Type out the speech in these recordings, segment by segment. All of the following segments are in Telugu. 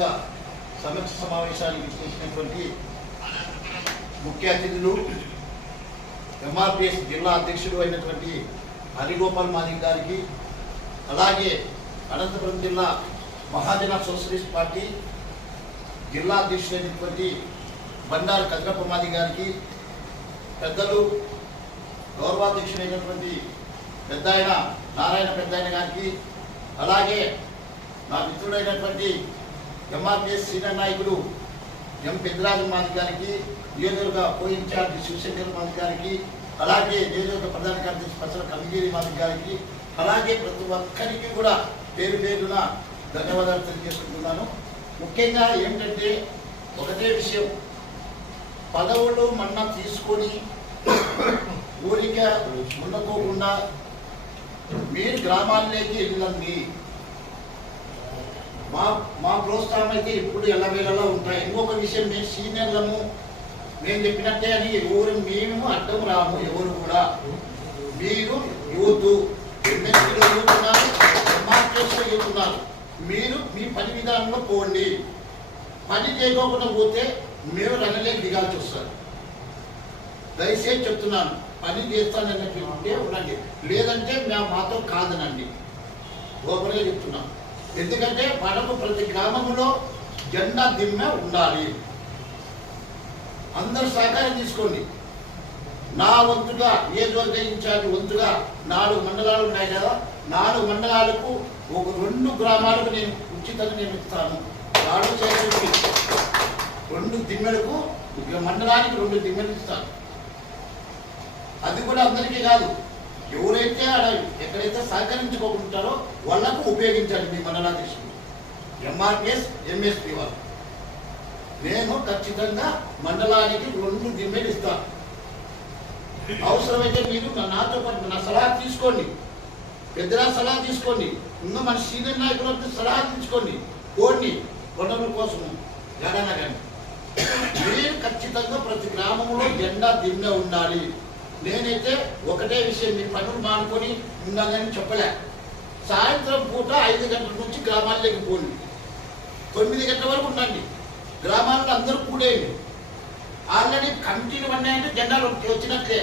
సందర్భంగా సమీక్ష సమావేశానికి చేసినటువంటి ముఖ్య అతిథులు ఎంఆర్పిఎస్ జిల్లా అధ్యక్షుడు అయినటువంటి హరిగోపాల్ మాలిక్ గారికి అలాగే అనంతపురం జిల్లా మహాజన సోషలిస్ట్ పార్టీ జిల్లా అధ్యక్షుడైనటువంటి బండారు కద్రప్ప మాది గారికి పెద్దలు గౌరవాధ్యక్షుడైనటువంటి పెద్ద ఆయన నారాయణ పెద్దాయన గారికి అలాగే నా మిత్రుడైనటువంటి ఎంఆర్పిఎస్ సీనియర్ నాయకుడు ఎం. పెద్దరాజు మాది గారికి నియోజకవర్గ కో ఇన్ఛార్జ్ శివశంకర్ మాది గారికి అలాగే నియోజకవర్గ ప్రధాన కార్యదర్శి పసల కమిగిరి మాది గారికి అలాగే ప్రతి ఒక్కరికి కూడా పేరు పేరున ధన్యవాదాలు తెలియజేసుకుంటున్నాను. ముఖ్యంగా ఏంటంటే ఒకటే విషయం. పదవులు మన్న తీసుకొని ఊరిక ఉండకోకుండా మీరు గ్రామాల్లోకి వెళ్ళండి. మా మా ప్రోత్సాహం అయితే ఇప్పుడు ఎల్లవేళలా ఉంటాయి. ఇంకొక విషయం మేము సీనియర్లము మేము చెప్పినట్టే అని ఎవరు మేము అడ్డం రాము ఎవరు కూడా. మీరు యూత్ ఎంఎస్పీలో యూత్ ఉన్నారు ఎంఆర్టీఎస్లో యూత్ ఉన్నారు మీరు మీ పని విధానంలో పోండి. పని చేయకోకుండా పోతే మేము రంగలేకి దిగాల్సి వస్తారు దయచేసి చెప్తున్నాను పని చేస్తానన్నట్టు ఉంటే ఉండండి. లేదంటే మేము మాతో కాదనండి. ఓపెన్గా చెప్తున్నాం ఎందుకంటే మనకు ప్రతి గ్రామంలో జెండా దిమ్మె ఉండాలి. అందరు సహకారం తీసుకోండి. నా వంతుగా ఏ ఇన్ఛార్జ్ వంతుగా నాలుగు మండలాలు ఉన్నాయి కదా నాలుగు మండలాలకు ఒక రెండు గ్రామాలకు నేను ఉచితంగా నేను ఇస్తాను నాడు చేసి రెండు దిమ్మెలకు మండలానికి రెండు దిమ్మెలు ఇస్తాను. అది కూడా అందరికీ కాదు. ఎవరైతే ఆడ ఎక్కడైతే సహకరించుకోకుంటారో వాళ్ళకు ఉపయోగించాలి మీ మండలాధ్యక్షుడు ఎంఆర్పిఎస్ ఎంఎస్పీ వాళ్ళు. నేను ఖచ్చితంగా మండలానికి రెండు దిమ్మెలు ఇస్తాను అవసరమైతే మీరు నా- నాతో పాటు నా సలహా తీసుకోండి. పెద్దల సలహా తీసుకోండి. ఇంకా మన సీనియర్ నాయకులతో సలహా తీసుకోండి. కోడిని వనరుల కోసం ఎడనా కానీ. మీరు ఖచ్చితంగా ప్రతి గ్రామంలో జెండా దిమ్మె ఉండాలి. నేనైతే ఒకటే విషయం మీ పనులు మానుకొని ఉండాలని చెప్పలే. సాయంత్రం పూట ఐదు గంటల నుంచి గ్రామాల్లోకి పోండి. తొమ్మిది గంటల వరకు ఉండండి. గ్రామాల్లో అందరూ కూడేయండి. ఆల్రెడీ కమిటీలు ఉన్నాయంటే జెండాలు వచ్చినట్లే.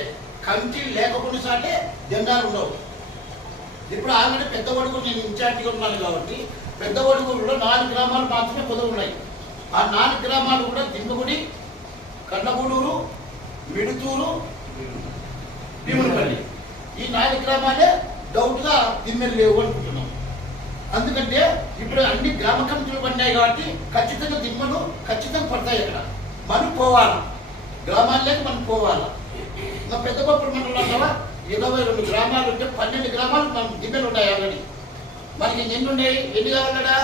కమిటీలు లేకపోయినా సాటే జెండాలు ఉండవు. ఇప్పుడు ఆల్రెడీ పెద్ద ఒడుగు నేను ఇన్ఛార్జిగా ఉన్నాను కాబట్టి పెద్ద ఒడుగులో నాలుగు గ్రామాలు మాత్రమే పొదవు ఉన్నాయి. ఆ నాలుగు గ్రామాలు కూడా దింగుగుడి కన్నగూడూరు మిడుతూరు భీములపల్లి ఈ నాలుగు గ్రామాలే డౌట్గా దిమ్మెలు లేవు అనుకుంటున్నాం. అందుకంటే ఇప్పుడు అన్ని గ్రామ కమిటీలు పడినాయి కాబట్టి ఖచ్చితంగా దిమ్మలు ఖచ్చితంగా పడతాయి ఇక్కడ మనం పోవాలి. గ్రామాల్లోకి మనం పోవాలి. ఇంకా పెద్ద గొప్పలు మండలం కదా ఇరవై రెండు గ్రామాలు ఉంటే పన్నెండు గ్రామాలు మనం దిమ్మలు ఉన్నాయి ఆల్రెడీ. మనకి ఎన్ని ఉన్నాయి? ఎన్ని కావాలడా?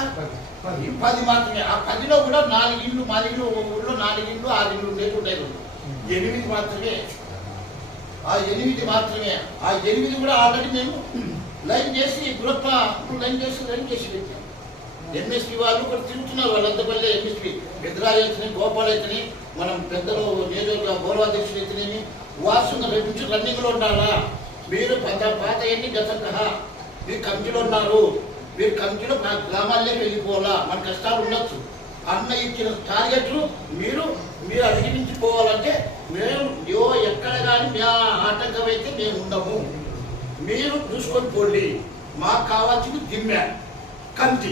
పది. మాత్రమే. ఆ పదిలో కూడా నాలుగు ఇళ్ళు మా ఇల్లు ఒక ఊళ్ళో నాలుగు ఇళ్ళు ఆరు ఇళ్ళు ఉండేది ఉంటాయి రెండు. ఎనిమిది మాత్రమే. ఆ ఎనిమిది మాత్రమే. ఆ ఎనిమిది కూడా ఆల్రెడీ మేము లైన్ చేసి గ్రూప్ లైన్ చేసి లైన్ చేసి పెట్టాం. ఎంఎస్పీ వాళ్ళు కూడా తిరుగుతున్నారు వాళ్ళంతపల్లి ఎంఎస్పీ పెద్దరాజు అయితేనే గోపాల్ అయితేనే మనం పెద్దలు నియోజకవర్గ గౌరవాధ్యక్షులు అయితేనేమి వాసుగా రేపు నుంచి రన్నింగ్లో ఉండాలా? మీరు పాత పాత ఎన్ని గతంగా మీరు కమిటీలో ఉన్నారు. మీరు కమిటీలో మా గ్రామాల్లోకి వెళ్ళిపోవాలా? మన కష్టాలు ఉండొచ్చు. అన్న ఇచ్చిన టార్గెట్లు మీరు మీరు అధిగమించిపోవాలంటే మేము ఎక్కడ కానీ అయితే మేము ఉండము మీరు చూసుకొని పోండి. మాకు కావాల్సింది దిమ్మె కంటి.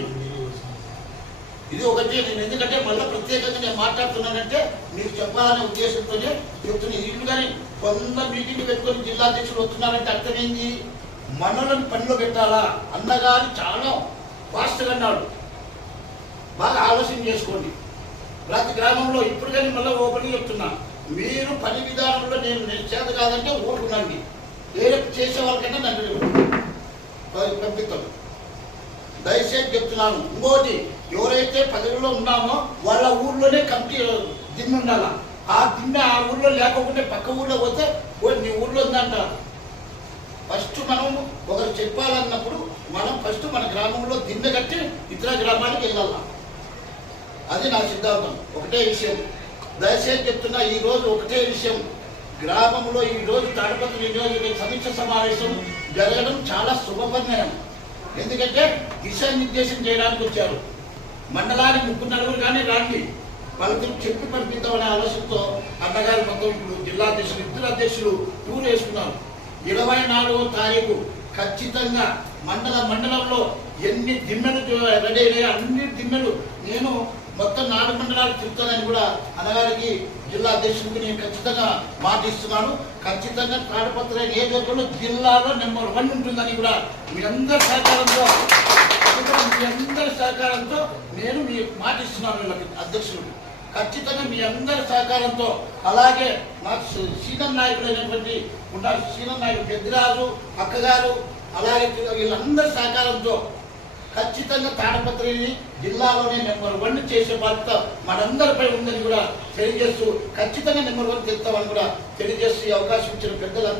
ఇది ఒకటి నేను ఎందుకంటే మళ్ళీ ప్రత్యేకంగా నేను మాట్లాడుతున్నానంటే మీకు చెప్పాలనే ఉద్దేశంతోనే చెప్తున్నా. ఇల్లు కానీ కొంత మీటింగ్ పెట్టుకొని జిల్లా అధ్యక్షులు వస్తున్నారంటే అర్థమైంది? మనలను పనిలో పెట్టాలా? అన్నగారు చాలా ఫాస్ట్గా అన్నాడు బాగా ఆలోచన చేసుకోండి. ప్రతి గ్రామంలో ఇప్పుడు కానీ మళ్ళీ ఓపెన్ చెప్తున్నాను మీరు పని విధానంలో నేను నేను చేత కాదంటే ఓటునండి వేరే చేసే వాళ్ళకంటే నన్ను పంపిస్తాను దయచేసి చెప్తున్నాను ఇంకోటి ఎవరైతే పదవిలో ఉన్నామో వాళ్ళ ఊర్లోనే కమిటీ దిమ్మ ఉండాల? ఆ దిమ్మె ఆ ఊర్లో లేకపోతే పక్క ఊర్లో పోతే నీ ఊర్లో ఉందంటారు ఫస్ట్ మనం ఒకరు చెప్పాలన్నప్పుడు మనం ఫస్ట్ మన గ్రామంలో దిమ్మె కట్టి ఇతర గ్రామానికి వెళ్ళాల? అది నా సిద్ధాంతం. ఒకటే విషయం. దయచేసి చెప్తున్నా ఈ రోజు ఒకటే విషయం. గ్రామంలో ఈ రోజు తాడపత్రి నియోజకవర్గ సమీక్ష సమావేశం జరగడం చాలా శుభపరిణామం ఎందుకంటే దిశానిర్దేశం చేయడానికి వచ్చారు. మండలానికి ముగ్గురు నలుగురు కానీ రాండి. వాళ్ళకి చెప్పి పంపిద్దామనే ఆలోచనతో అన్నగారు మొత్తం ఇప్పుడు జిల్లా అధ్యక్షులు ఇద్దరు అధ్యక్షులు టూర్ వేసుకున్నారు. ఇరవై నాలుగో తారీఖు ఖచ్చితంగా మండల మండలంలో ఎన్ని దిమ్మెలు రెడీ అయ్యాయి అన్ని దిమ్మెలు నేను మొత్తం నాలుగు మండలాలు తిరుగుతానని కూడా అన్నగారికి జిల్లా అధ్యక్షుడికి నేను ఖచ్చితంగా మాట ఇస్తున్నాను ఖచ్చితంగా తాడపత్ర నియోజకవర్గంలో జిల్లాలో నెంబర్ వన్ ఉంటుందని కూడా మీ అందరి సహకారంతో మీ అందరి సహకారంతో నేను మీ మాట ఇస్తున్నాను వీళ్ళకి అధ్యక్షుడు ఖచ్చితంగా మీ అందరి సహకారంతో అలాగే మా సీ- నాయకుడు అయినటువంటి ఉన్నారు సీనియర్ నాయకుడు పెద్దరాజు అక్కగారు అలాగే వీళ్ళందరి సహకారంతో ఖచ్చితంగా తాడపత్రిని జిల్లాలోనే నెంబర్ వన్ చేసే బాధ్యత మనందరిపై ఉందని కూడా తెలియజేస్తూ ఖచ్చితంగా నెంబర్ వన్ తెస్తామని కూడా తెలియజేస్తూ ఈ అవకాశం ఇచ్చిన పెద్దలందరూ